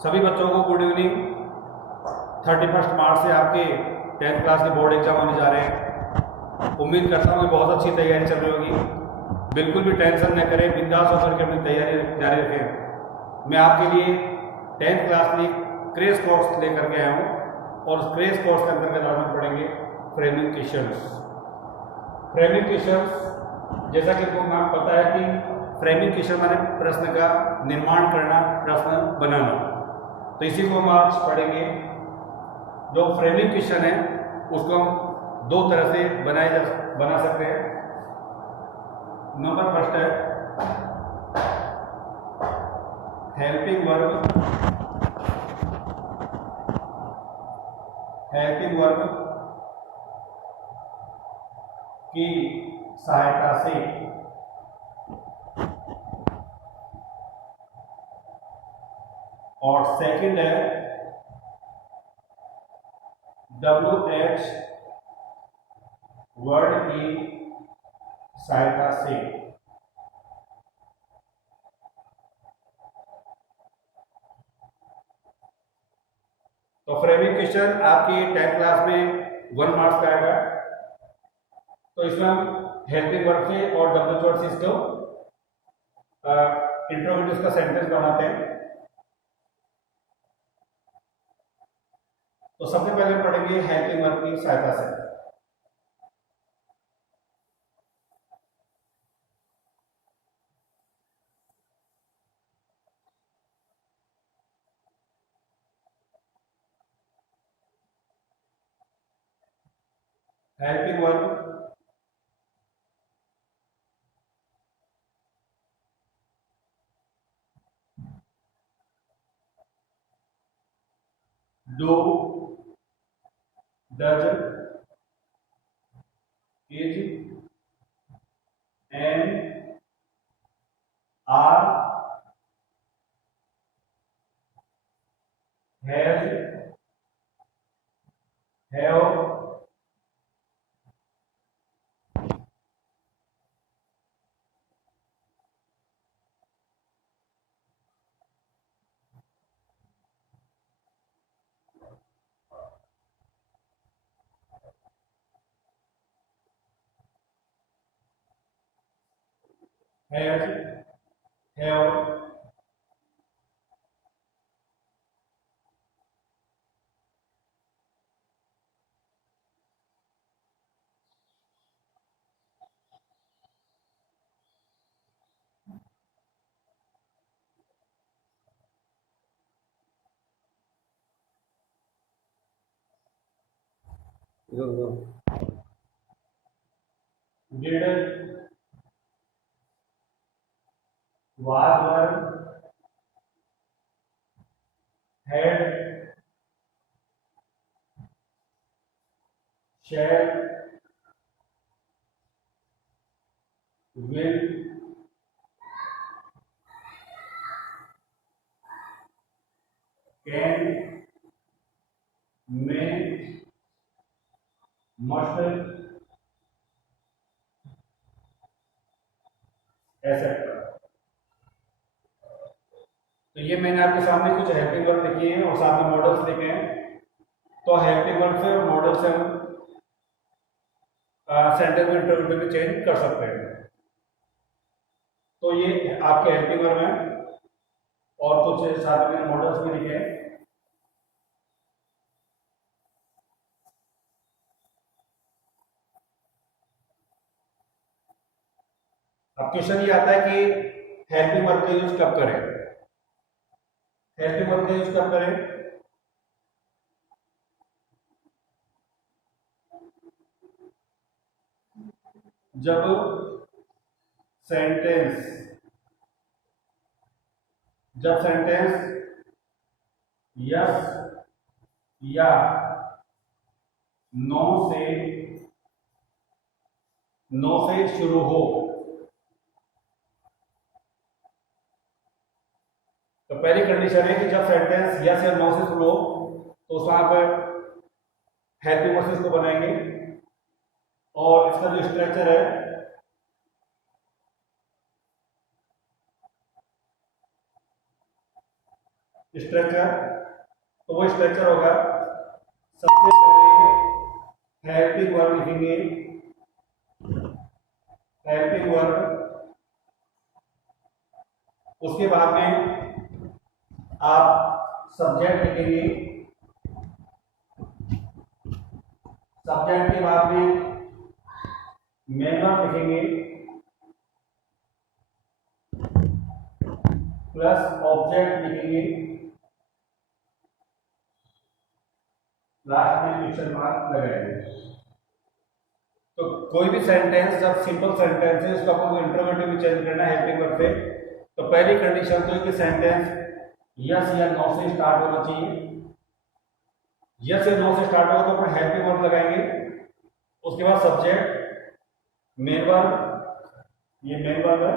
सभी बच्चों को गुड इवनिंग। 31 मार्च से आपके 10th क्लास के बोर्ड एग्जाम होने जा रहे हैं। उम्मीद करता हूँ कि बहुत अच्छी तैयारी चल रही होगी। बिल्कुल भी टेंशन न करें, बिंदास होकर के अपनी तैयारी जारी रखें। मैं आपके लिए 10th क्लास में क्रेश कोर्स लेकर के आया हूँ और उस क्रेश कोर्स के अंतर्गत आज हम पढ़ेंगे फ्रेमिंग क्वेश्चंस। फ्रेमिंग क्वेश्चंस, जैसा कि आपको नाम पता है कि फ्रेमिंग क्वेश्चन माने प्रश्न का निर्माण करना, प्रश्न बनाना। तो इसी को हम आज पढ़ेंगे। जो फ्रेमिंग क्वेश्चन है उसको हम दो तरह से बना सकते हैं। नंबर फर्स्ट है हेल्पिंग वर्ब। हेल्पिंग वर्ब की सहायता से और सेकंड है WH वर्ड की सहायता से। तो फ्रेमिंग क्वेश्चन आपकी 10th क्लास में 1 मार्क्स का आएगा। तो इसमें हम हेल्पिंग वर्ब से और WH वर्ड से इसको इंट्रोगेटिव का सेंटेंस बनाते हैं। तो सबसे पहले हम पढ़ेंगे हेल्पिंग वर्ब की सहायता से। Helping verb do, does, is, and, are, has, have, has, have, did, was were, had, shall, will, can, may, must, etc। तो ये मैंने आपके सामने कुछ हेल्पिंग वर्ब लिखी हैं और साथ में मॉडल्स लिखे हैं। तो हेल्पिंग वर्ब से और मॉडल से हम सेंटेंस में इंटरव्यू में चेंज कर सकते हैं। तो ये आपके हेल्पिंग वर्ब हैं और कुछ साथ में मॉडल्स भी लिखे हैं। अब क्वेश्चन ये आता है कि हेल्पिंग वर्ब का यूज कब करें। हेल्पिंग वर्ब का यूज कब करें? जब सेंटेंस यस या नो से शुरू हो। तो पहली कंडीशन है कि जब सेंटेंस यस या नो से शुरू हो तो उस वहां पर हेल्पिंग वर्ब से इसको बनाएंगे। और इसका जो स्ट्रक्चर है स्ट्रक्चर, तो वो स्ट्रक्चर होगा सबसे पहले हेल्पिंग वर्ब लिखेंगे, हेल्पिंग वर्ब। उसके बाद में आप सब्जेक्ट लिखेंगे, सब्जेक्ट के बाद में मेन वर्ब लिखेंगे प्लस ऑब्जेक्ट लिखेंगे, लास्ट में क्वेश्चन मार्क लगाएंगे। तो कोई भी सेंटेंस जब सिंपल सेंटेंस है उसको आपको इंट्रोगेटिव में चेंज करना है हेल्पिंग वर्ब से। तो पहली कंडीशन तो है कि सेंटेंस यस या नो से स्टार्ट होना चाहिए। यस या नो से स्टार्ट होगा तो अपन हेल्पिंग वर्ब लगाएंगे। उसके बाद सब्जेक्ट, मेन वर्ब, ये मेन वर्ब है,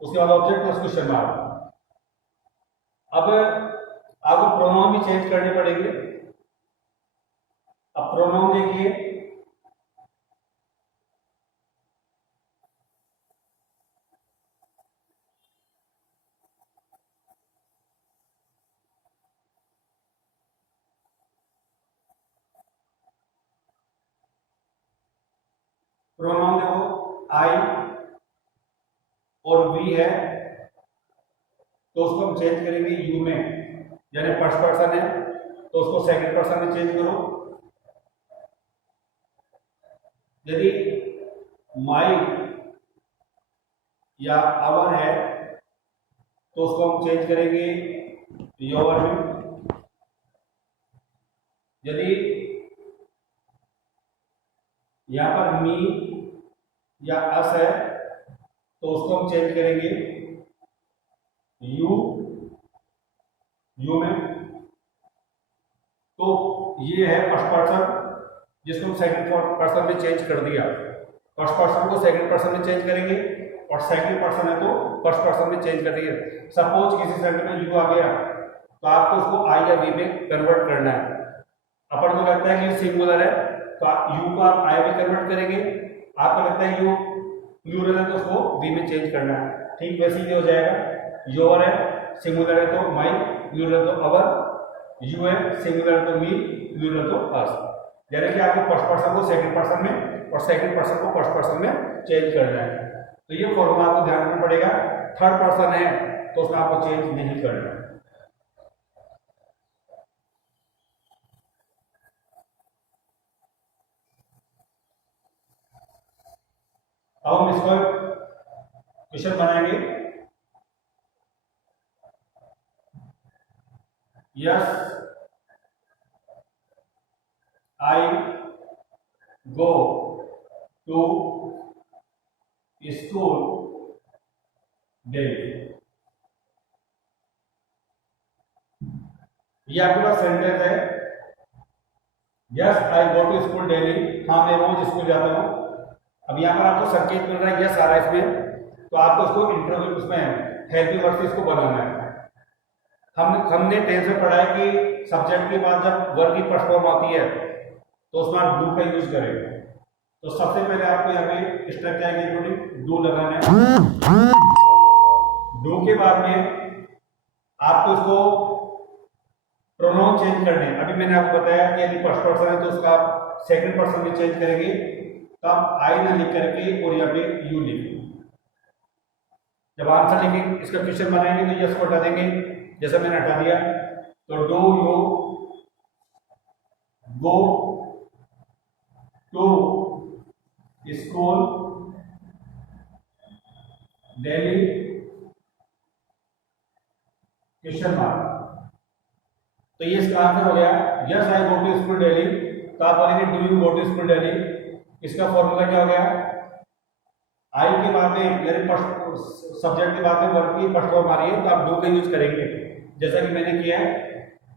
उसके बाद ऑब्जेक्ट प्लस क्वेश्चन मार्क। अब आपको प्रोनाउन भी चेंज करने पड़ेंगे। अब प्रोनाउन देखिए, प्रोनाउन देखो आई और वी है तो उसको हम चेंज करेंगे यू में, यानी फर्स्ट पर्सन है तो उसको सेकंड पर्सन में चेंज करो। यदि माई या आवर है तो उसको हम चेंज करेंगे योर में। यदि यहां पर मी या अस है तो उसको हम चेंज करेंगे यू, यू में। तो ये है फर्स्ट पर्सन जिसको हम सेकंड पर्सन में चेंज कर दिया। फर्स्ट पर्सन को सेकंड पर्सन में चेंज करेंगे और सेकंड पर्सन है तो फर्स्ट पर्सन में चेंज कर दिए। सपोज किसी सेंटेंस में यू आ गया तो आपको उसको आई या वी में कन्वर्ट करना है। अपन को लगता है कि सिंगुलर है तो आप यू को आप आई में कन्वर्ट करेंगे। आपको लगता है यू प्लूरल है तो उसको वी में चेंज करना है। ठीक वैसे ही हो जाएगा। योर है सिंगुलर है तो माई, प्लूरल तो अवर, यू है सिंगुलर तो मी, प्लूरल तो अस। यानी कि आपको फर्स्ट पर्सन को सेकंड पर्सन में और सेकंड पर्सन को फर्स्ट पर्सन में चेंज करना है। तो ये फॉर्मूला आपको ध्यान रखना पड़ेगा। थर्ड पर्सन है तो उसमें आपको चेंज नहीं करना। अब हम इसको क्वेश्चन बनाएंगे। Yes I go to school daily. ये आपके पास सेंटेंस है। Yes I go to school daily, हाँ मैं रोज स्कूल जाता हूँ। अब यहाँ पर आपको संकेत मिल रहा है यस आ रहा है इसमें, तो आपको उसको इंटरव्यू उसमें हेल्पिंग वर्ब से इसको बनाना है। हमने टेंस में पढ़ा है कि सब्जेक्ट के बाद जब वर्ब की फर्स्ट फॉर्म आती है तो उसमें आप डू का यूज करेंगे। तो सबसे पहले आपको यहाँ पे स्ट्रक्चर के अकॉर्डिंग डू लगाना है। डू के बाद में आपको उसको प्रोनाउन चेंज करने हैं। अभी मैंने आपको बताया कि यदि फर्स्ट पर्सन है तो उसका आप सेकंड पर्सन में चेंज करेंगे। तो आप आई ना लिख करके और यहाँ पे यू लिखेंगे। जब आंसर लिखेंगे इसका क्वेश्चन बनाएंगे तो यस को हटा देंगे, जैसा मैंने हटा दिया। तो do you go to school daily question mark. तो ये इसका आंसर हो गया। Yes I go to school daily, तो आप बोलेंगे do you go to school daily. इसका फॉर्मूला क्या हो गया? आई के बाद में यानी फर्स्ट सब्जेक्ट के बाद में वर्ब की फर्स्ट फॉर्म आ रही है तो आप डू का यूज करेंगे, जैसा कि मैंने किया है।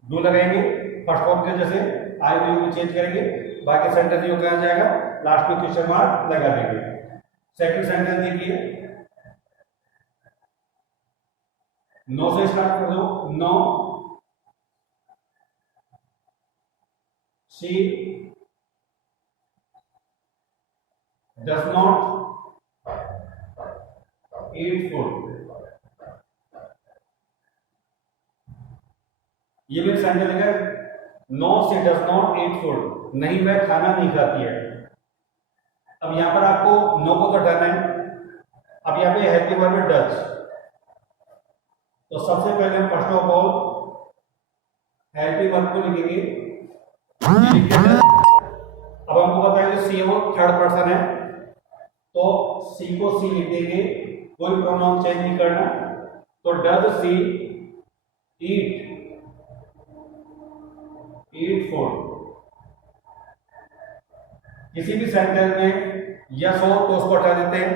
डू लगाएंगे फर्स्ट फॉर्म के जैसे आई डू में चेंज करेंगे, बाकी सेंटेंस जो कहा जाएगा लास्ट में क्वेश्चन मार्क लगा देंगे। सेकंड सेंटेंस देखिए, नो से स्टार्ट कर दो। No she does not eat food। ये भी सेंटेंस लिखा है, no she does not eat food, नहीं वह खाना नहीं खाती है। अब यहां पर आपको नो को तो हटाना है। अब यहाँ पे हेल्पिंग वर्ब है डज, तो सबसे पहले हम first of all helping verb को लिखेंगे, अब हमको पता है कि सी वो थर्ड पर्सन है, तो सी को सी लिख देंगे, कोई प्रोनाउन चेंज नहीं करना। तो डज सी ईट फूड। किसी भी सेंटेंस में यस हो तो उसको हटा देते हैं,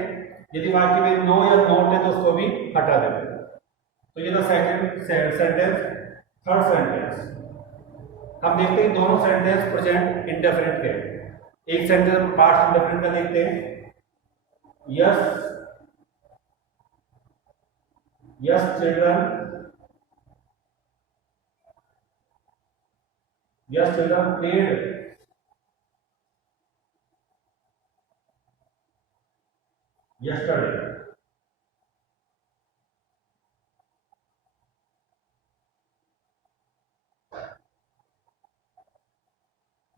यदि वाक्य में नो या नोट है तो उसको भी हटा देते हैं। तो ये था सेकंड सेंटेंस। थर्ड सेंटेंस हम देखते हैं, दोनों सेंटेंस प्रेजेंट इंडेफिनिट के। एक सेंटेंस पास्ट इंडेफिनिट का देखते हैं, यस चिल्ड्रन प्लेड yesterday।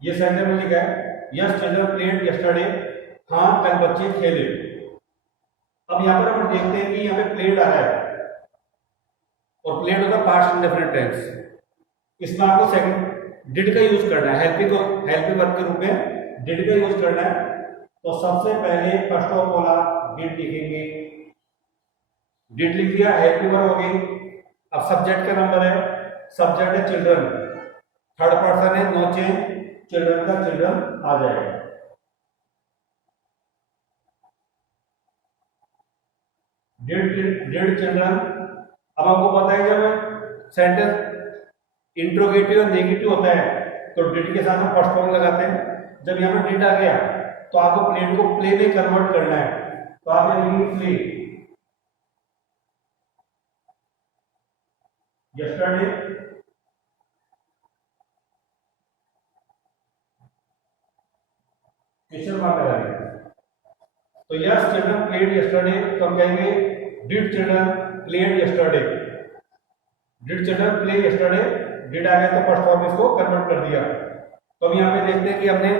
ये सेंटेंस में लिखा है, यस चिल्ड्रन प्लेड यस्टरडे, हाँ कल बच्चे खेले। अब यहां पर हम देखते हैं कि यहां पे प्लेड आ रहा है और प्लेड होगा पास्ट इंडेफिनिट टेंस। इसमें आपको सेकंड डिड का यूज करना है, हेल्पिंग वर्ब के रूप में डिड का यूज करना है। तो सबसे पहले फर्स्ट ऑफ ऑल आप डिड लिखेंगे, डिड लिख दिया, हेल्पिंग वर्ब हो गई। अब सब्जेक्ट का नंबर है, सब्जेक्ट है चिल्ड्रन, थर्ड पर्सन है, नो चेंज, चिल्ड्रन का चिल्ड्रन आ जाएगा। Did children. अब आपको पता है जब सेंटेंस इंट्रोगेटिव और नेगेटिव होता है तो डिड के साथ हम फर्स्ट फॉर्म लगाते हैं। जब यहाँ पर डिड आ गया तो आपको प्लेड को प्ले में कन्वर्ट करना है, तो आप लिखेंगे प्ले यस्टरडे, क्वेश्चन मार्क लगाएंगे। तो यस चिल्ड्रन प्लेड यस्टरडे, तो हम कहेंगे did children played yesterday, did children play yesterday. Did आ गया तो फर्स्ट फॉर्म इसको कन्वर्ट कर दिया। तो अब यहाँ पे देखते हैं कि हमने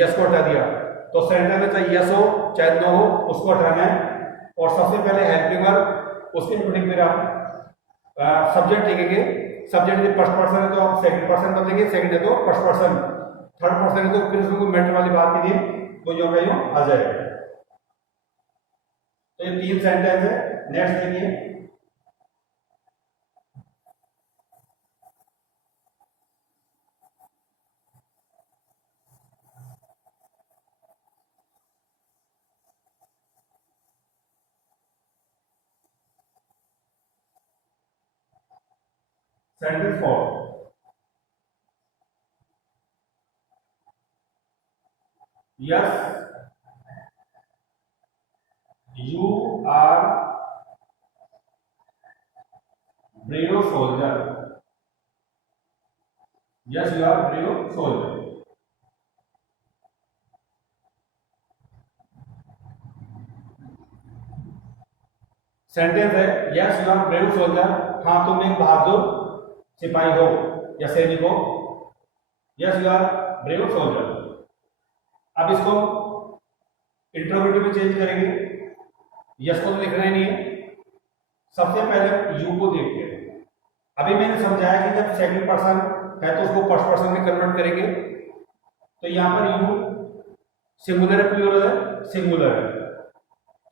यस को हटा दिया, तो सेंटेंस में चाहे यस हो चाहे नो हो उसको हटाना है। और सबसे पहले हेल्पिंग वर्ब, उसके फिर आप सब्जेक्ट लिखेंगे। सब्जेक्ट यदि फर्स्ट पर्सन है तो आप सेकंड पर्सन बदलेंगे, सेकंड है तो फर्स्ट पर्सन, थर्ड पर्सन है तो फिर उसमें मैटर वाली बात के लिए तो यो का यो आ जाएगा। तो ये तीन सेंटेंस है। नेक्स्ट देखिए, sentence 4, yes you are brave soldier, yes you are brave soldier. Sentence है, yes you are brave soldier, हाँ तुम एक बहादुर सिपाही हो या सैनिक हो, yes you are brave soldier. अब इसको इंट्रोगेटिव में चेंज करेंगे, यस को तो लिखना ही नहीं है। सबसे पहले यू को देखते हैं। अभी मैंने समझाया कि जब सेकंड पर्सन है तो उसको फर्स्ट पर्सन में कन्वर्ट करेंगे। तो यहां पर यू सिंगुलर है प्लूरल है? सिंगुलर है,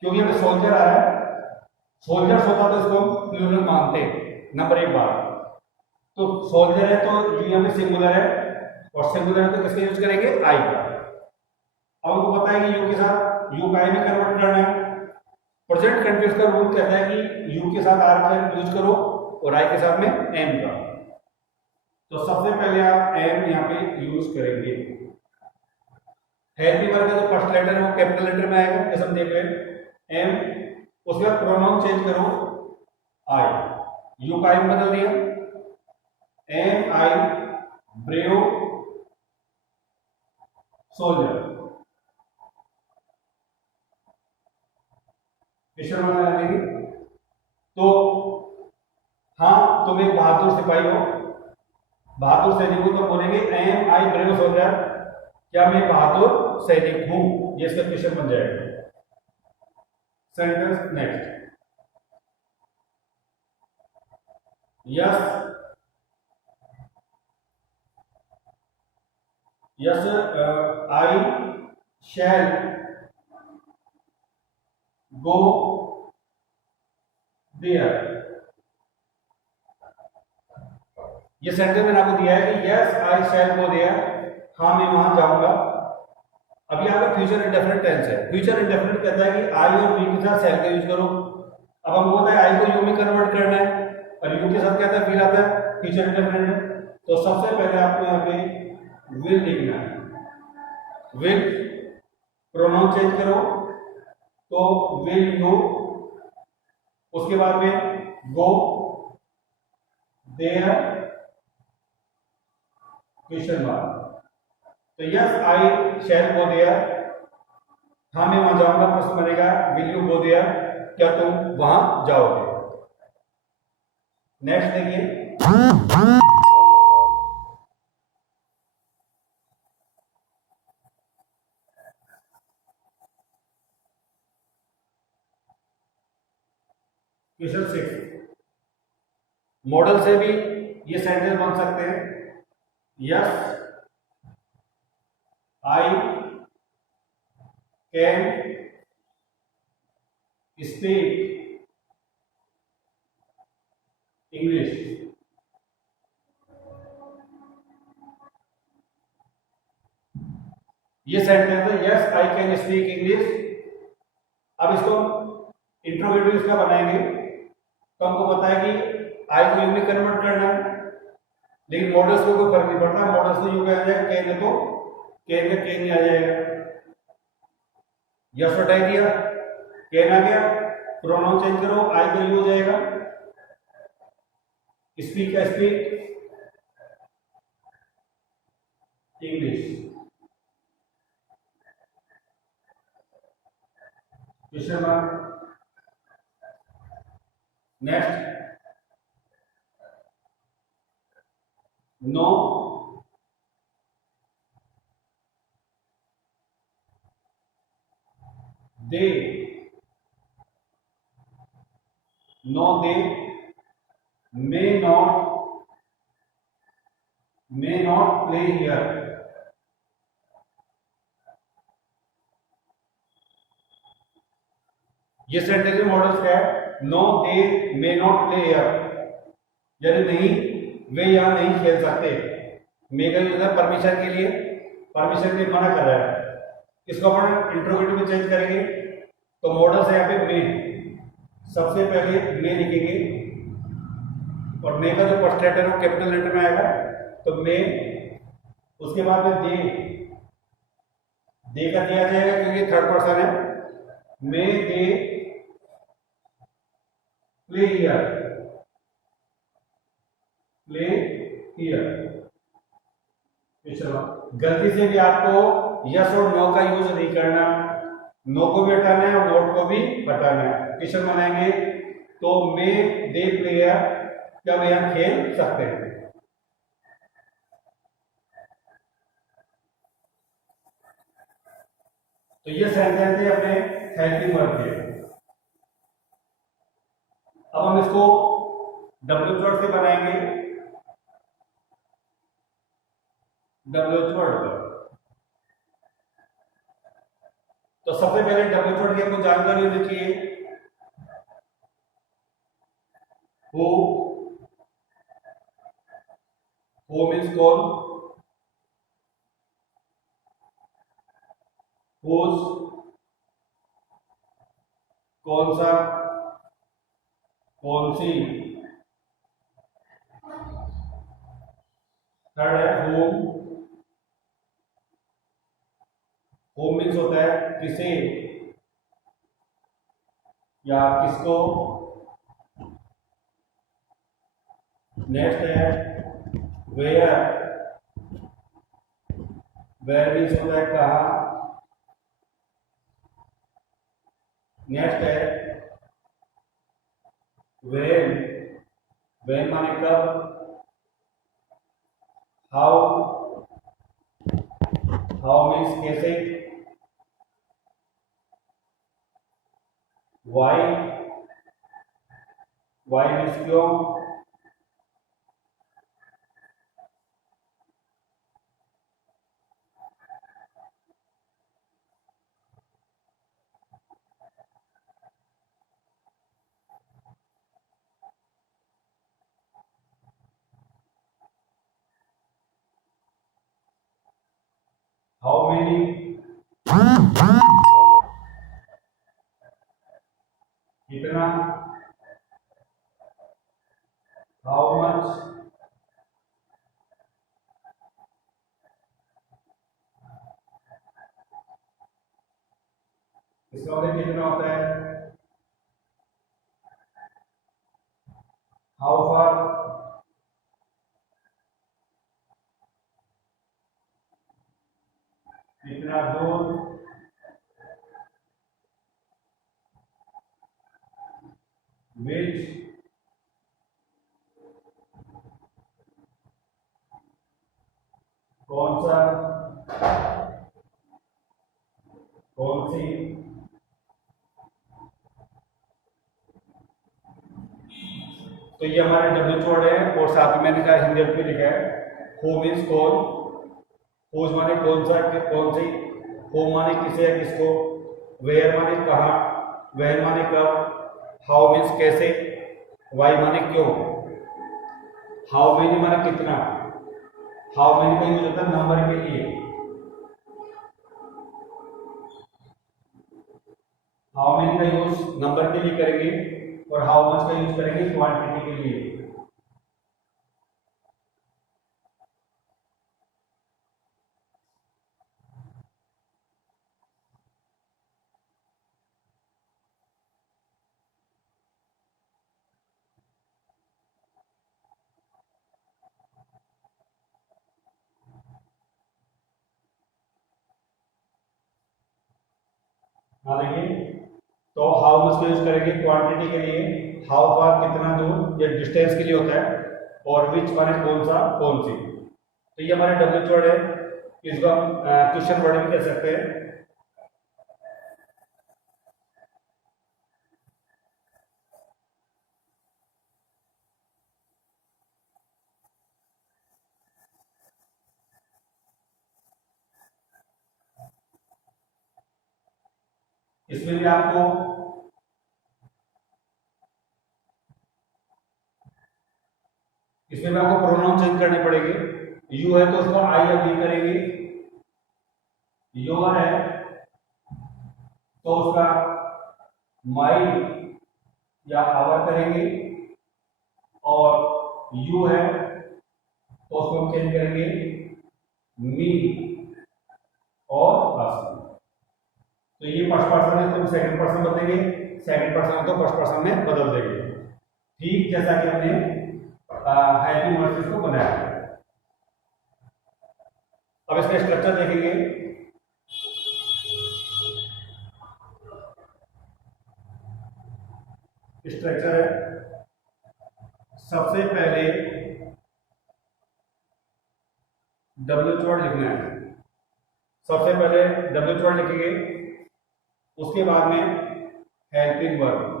क्योंकि यहाँ पे सोल्जर आ रहा है। सोल्जर्स होता तो इसको प्लूरल मानते, नंबर एक बात। तो सोल्जर है तो यू यहाँ पे सिंगुलर है, और सिंगुलर है तो किसका यूज करेंगे? आई का। अब हमको पता है कि यू के साथ यू का आई में कन्वर्ट करना है। प्रेजेंट कंटीन्यूअस का रूल कहता है कि यू के साथ आर का यूज करो और आई के साथ में एम का। तो सबसे पहले आप एम यहाँ पे यूज करेंगे। हेल्पिंग वर्ब का जो फर्स्ट लेटर है वो कैपिटल लेटर में आएगा, जैसे हम देख रहे हैं एम। उसके बाद प्रोनाउन चेंज करो आई, यू का आई में बदल दिया, एम आई ब्रेव सोल्जर। तो हाँ तुम एक बहादुर सिपाही हो, बहादुर सैनिक हूं तो बोलेंगे एम आई ब्रेव सोल्जर, क्या मैं बहादुर सैनिक हूं, ये इसका क्वेश्चन बन जाएगा। Sentence next, yes yes I shall go there. ये सेंटेंस मैंने आपको दिया है कि yes I shall go there, हाँ मैं वहां जाऊंगा। अभी आपका फ्यूचर इंडेफिनिट टेंस है। फ्यूचर इंडेफिनिट कहता है कि आई और वी के साथ शैल का यूज करो। अब हमको पता है आई को यू में कन्वर्ट करना है और यू के साथ कहता है फिर आता है फ्यूचर इंडेफिनिट में। तो सबसे पहले आपको यहाँ पे विल लिखना है। विल प्रोनाउन चेंज करो तो विल यू, उसके बाद में गो देयर क्वेश्चन मार्क। तो yes I shall go there, हाँ मैं वहां जाऊंगा, प्रश्न बनेगा विल यू गो देयर, क्या तुम वहां जाओगे। नेक्स्ट देखिए, क्वेश्चन 6। मॉडल से भी ये सेंटेंस बन सकते हैं। Yes I can speak English. ये सेंटेंस है yes I can speak English. अब इसको इंट्रोगेटिव इसका बनाएंगे तो हमको पता है कि आई को यू में कन्वर्ट करना है, लेकिन मॉडल्स को कोई फर्क नहीं पड़ता। मॉडल्स को यू क्या आ जाएगा, कैन है तो कैन का कैन ही आ जाएगा। यस हटा दिया, कैन आ गया, प्रोनाउन चेंज करो, आई का यू हो जाएगा, स्पीक का speak English. Question mark. Next, no they, no they may not play here. ये सेंटेंस में मॉडल्स क्या है, no they may not play here, यानी नहीं वे यहां नहीं खेल सकते। मे का यूज है परमिशन के लिए, परमिशन के लिए मना कर रहा है। इसको अपन इंट्रोगेटिव में चेंज करेंगे तो मॉडल्स है यहाँ पे मे, सबसे पहले मे लिखेंगे और मे का जो फर्स्ट लेटर है वो कैपिटल लेटर में आएगा तो मे, उसके बाद में दे का दिया जाएगा क्योंकि थर्ड पर्सन है। May they play here, play here. चलो, गलती से भी आपको यस और नो का यूज नहीं करना, नो को भी हटाना है और नोट को भी हटाना है। क्वेश्चन बनाएंगे तो मे दे प्ले हियर, क्या वे यहां खेल सकते हैं। तो ये सेंटेंस है अपने हेल्पिंग वर्ब के। अब हम इसको डब्ल्यू वर्ड से बनाएंगे, डब्ल्यू वर्ड पर। तो सबसे पहले डब्ल्यू वर्ड की आपको जानकारी होनी चाहिए। हु मीन्स कौन, हुज कौन सा, कौन सी। थर्ड है होम, होम मीन्स होता है किसे या किसको। नेक्स्ट है वेयर, वेयर मीन्स होता है कहाँ। नेक्स्ट है व्हेन, व्हेन माने कब। हाउ, हाउ मीन्स कैसे, वाई, वाई मीन्स क्यों, हाउ मेनी, कितना, हाउ मच, इसका मतलब कितना होता है, हाउ फार, कितना दूर, विच, कौन सा, कौन सी। तो ये हमारे डब्ल्यू वर्ड है, और साथ में मैंने कहा हिंदी में लिखा है हु मीन्स कौन, हुज माने कौन सा, कौन सी, हु माने किसे या किसको, वेयर माने कहाँ, वेयर माने कब, हाउ मीन्स कैसे, वाई माने क्यों, हाउ मेनी माने कितना, हाउ मेनी का यूज होता है नंबर के लिए, हाउ मेनी का यूज नंबर के लिए करेंगे, और हाउ मच का यूज करेंगे क्वांटिटी के लिए। हाँ देखिए, तो हाउ मच का यूज करेंगे क्वांटिटी के लिए, हाउ फार कितना दूर, ये डिस्टेंस के लिए होता है, और विच माने कौन सा, कौन सी। तो ये हमारे डब्ल्यू वर्ड है, इसको हम क्वेश्चन वर्ड भी कह सकते हैं। इसमें भी आपको प्रोनाउन चेंज करने पड़ेंगे। यू है तो उसको आई या वी करेंगे, योर है तो उसका माई या आवर करेंगे, और यू है तो उसको हम चेंज करेंगे मी और अस। तो ये फर्स्ट पर्सन है तो सेकंड पर्सन बदलेंगे, सेकंड पर्सन तो फर्स्ट पर्सन में बदल देंगे, ठीक जैसा कि हमने हेल्पिंग वर्सेस को बनाया है। अब इसका स्ट्रक्चर देखेंगे। स्ट्रक्चर है, सबसे पहले डब्ल्यू वर्ड लिखना है, सबसे पहले डब्ल्यू वर्ड लिखेंगे, उसके बाद में हेल्पिंग वर्ब,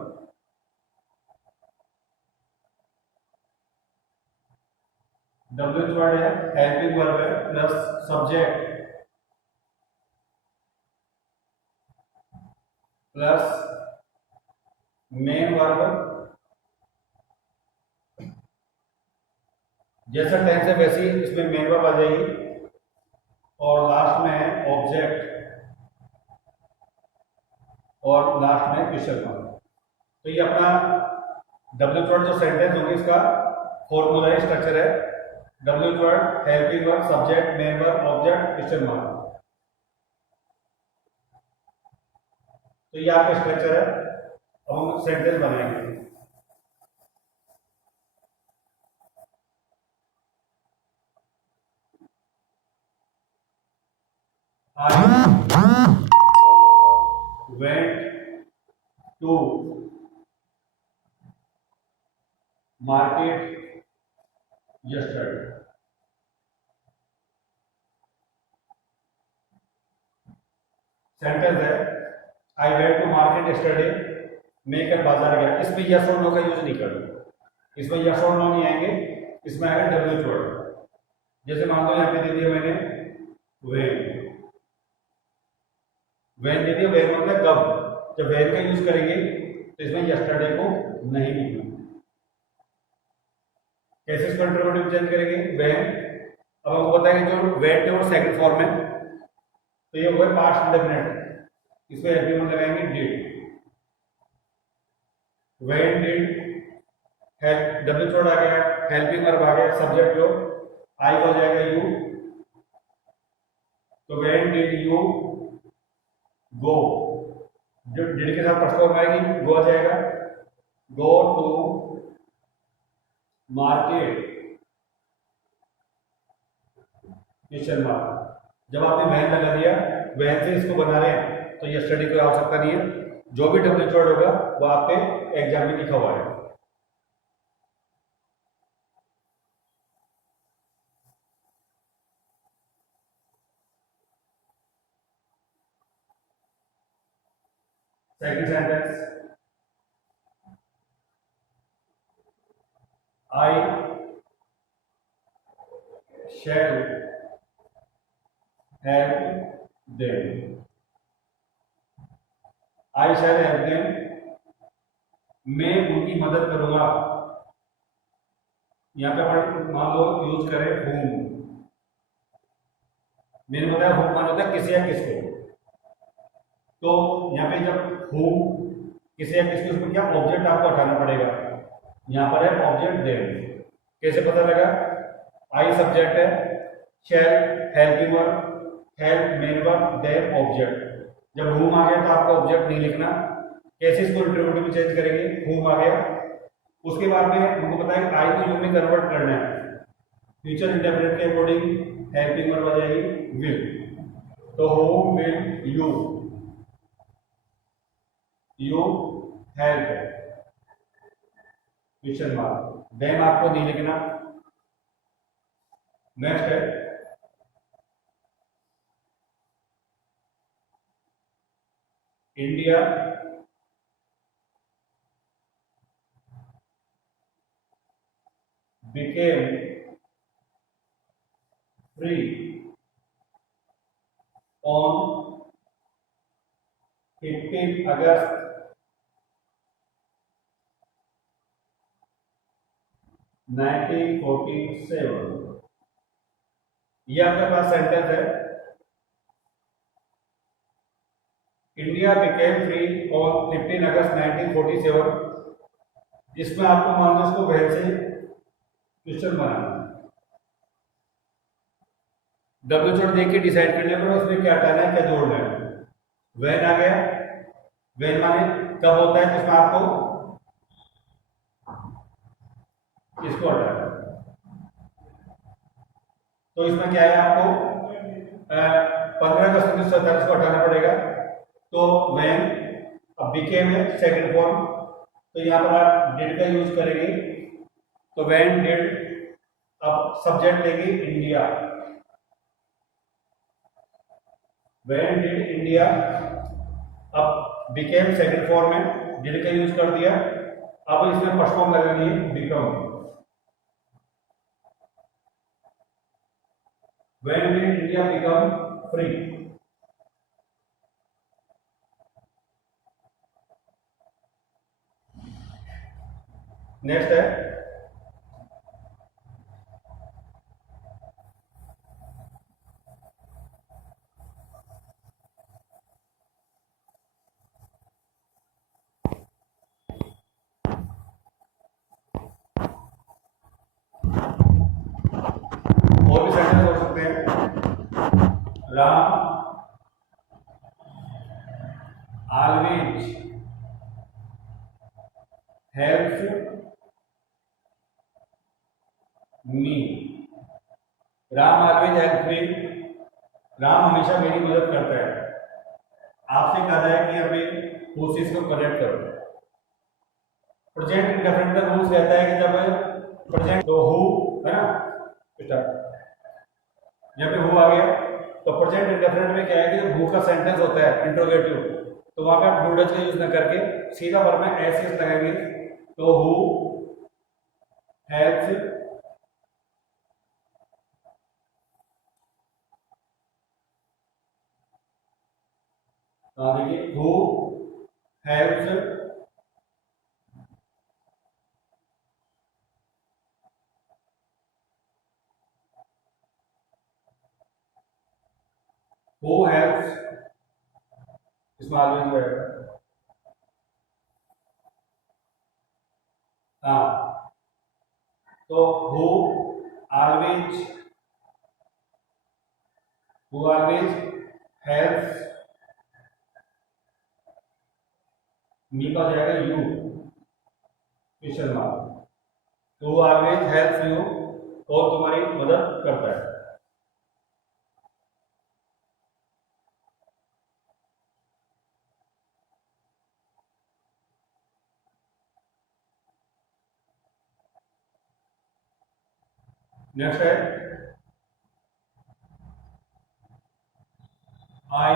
डब्ल्यू वर्ड है, हेल्पिंग वर्ब है, plus subject plus main verb, जैसा टेंस है वैसी इसमें मेन वर्ब आ जाएगी, और लास्ट में है ऑब्जेक्ट, और लास्ट में क्वेश्चन मार्क। तो ये अपना डब्ल्यू वर्ड जो सेंटेंस होगी इसका फॉर्मूला स्ट्रक्चर है, W word, helping verb, subject, main verb, object, question mark. तो ये आपका स्ट्रक्चर है। अब हम सेंटेंस बनाएंगे। I went to market yesterday. Sentence है I went to market yesterday, मैं कल बाजार गया। इसमें यस और नो का यूज नहीं करना, इसमें यस और नो नहीं आएंगे, इसमें आएगा डब्ल्यू वर्ड। जैसे मान लो यहाँ पे दे दिया मैंने वेन दे दिया, वेन मतलब कब, जब वेन का यूज करेंगे तो इसमें यस्टरडे को नहीं लिखना। कैसे इसको इंटरोगेटिव चेंज करेंगे, वेन। अब हमको पता है कि जो वेन थे वो सेकंड फॉर्म है, तो ये हुआ पास्ट इंडेफिनिट, इसमें एप्लीमेंट लगाएंगे did. When did help, W छोड़ आ गया, हेल्पिंग वर्ब आ गया, सब्जेक्ट जो आई हो जाएगा यू, तो वेन डिड यू गो, जो डिड के साथ फर्स्ट फॉर्म आएगी गो आ जाएगा, go to market question mark. जब आपने वैन लगा दिया, वैन से इसको बना रहे हैं तो ये स्टडी कोई आवश्यकता नहीं है, जो भी डब्ल्यू वर्ड होगा वो आपके एग्जाम में लिखा हुआ है। सेकंड सेंटेंस, आई शैल हेल्प देम, आई शैल हेल्प देम, मैं उनकी मदद करूंगा। यहाँ पे अपन मान लो यूज करें होम, मैंने बताया होम मान होता है किसी या किसको, तो यहाँ पे जब होम किसी या किसको, उसमें क्या ऑब्जेक्ट आपको हटाना पड़ेगा, यहाँ पर है ऑब्जेक्ट देम। कैसे पता लगा, आई सब्जेक्ट है, shall helping verb, help main verb, them object. जब होम आ गया तो आपको ऑब्जेक्ट नहीं लिखना। कैसे इसको इंटरोगेटिव में चेंज करेंगे, होम आ गया, उसके बाद में हमको पता है कि आई को यू में कन्वर्ट करना है, फ्यूचर इंडेफिनिट के अकॉर्डिंग हेल्पिंग वर्ब आ जाएगी विल, तो home will you, you help question mark, them आपको नहीं लिखना। नेक्स्ट है इंडिया became free on 15 अगस्त 1947। ये आपके पास सेंटेंस है, इंडिया बिकेम फ्री ऑन 15 अगस्त 1947। इसमें आपको मान लो इसको वैसे क्वेश्चन बनाना, डब्ल्यू छोड़ देख के डिसाइड कर लिया करो उसमें क्या हटाना है क्या जोड़ना है। वैन आ गया, वैन माने कब होता है, जिसमें आपको इसको हटाना है, तो इसमें क्या है आपको 15 अगस्त 1947 को हटाना पड़ेगा। तो वैन अब बिकेम है सेकंड फॉर्म, तो यहाँ पर आप डिड का यूज करेंगे, तो वैन डिड, अब सब्जेक्ट लेंगे इंडिया, वैन डिड इंडिया, अब बिकेम सेकंड फॉर्म में डिड का यूज कर दिया, अब इसमें फर्स्ट फॉर्म लगानी है become, when did India become free. Next है और भी सेंटेंस हो सकते हैं, राम ऑलवेज हेल्प्स मी, Ram always help me, Ram हमेशा मेरी मदद करता है। आपसे कहा जाए कि हमें कोशिश को कनेक्ट करो, प्रेजेंट इंडेफिनिट का रूल्स रहता है कि जब प्रेजेंट तो हु है ना, यहाँ पे हु आ गया, तो प्रेजेंट इंडेफिनिट में क्या है कि हु का सेंटेंस होता है इंट्रोगेटिव, तो वहां पे आप डू डज का यूज ना करके सीधा वर्ब में एस एस लगाएंगे। तो हु हेल्प्स, देखिए हु हेल्प्स हु हेल्प्स, इसमें ऑलवेज रहेगा। हाँ, तो who always, who always helps, me का हो जाएगा यू, क्वेश्चन मार्क। तो हु ऑलवेज हेल्प्स यू, और तुम्हारी मदद करता है। नेक्स्ट है I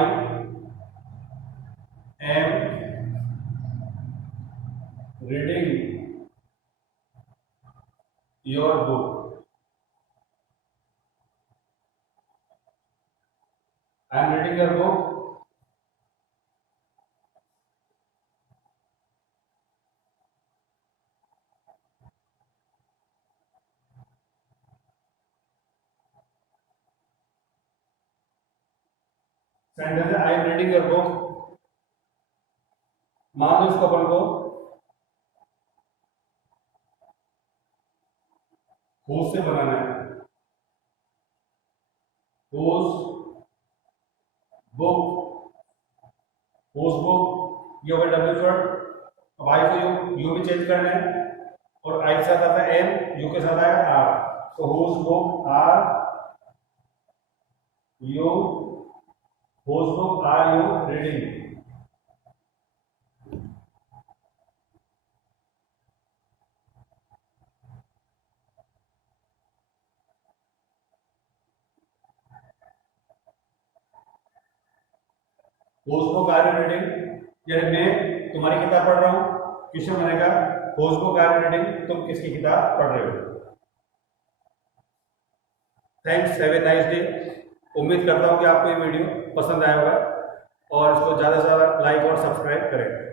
am reading your book, I am reading your book, sentence है I am reading your book. मान लो इसको अपन को हुज से बनाना है, हुज बुक, हुज बुक, ये होगा डब्ल्यू वर्ड। अब आई को यू भी चेंज करना है, और आई के साथ आता है एम, यू के साथ आएगा आर, तो whose book are you, whose book are you reading. Whose book are you reading, यानी मैं तुम्हारी किताब पढ़ रहा हूं। क्वेश्चन बनेगा whose book are you reading, तुम किसकी किताब पढ़ रहे हो। Thanks, have a nice day. उम्मीद करता हूँ कि आपको ये वीडियो पसंद आया होगा, और इसको ज़्यादा से ज़्यादा लाइक और सब्सक्राइब करें।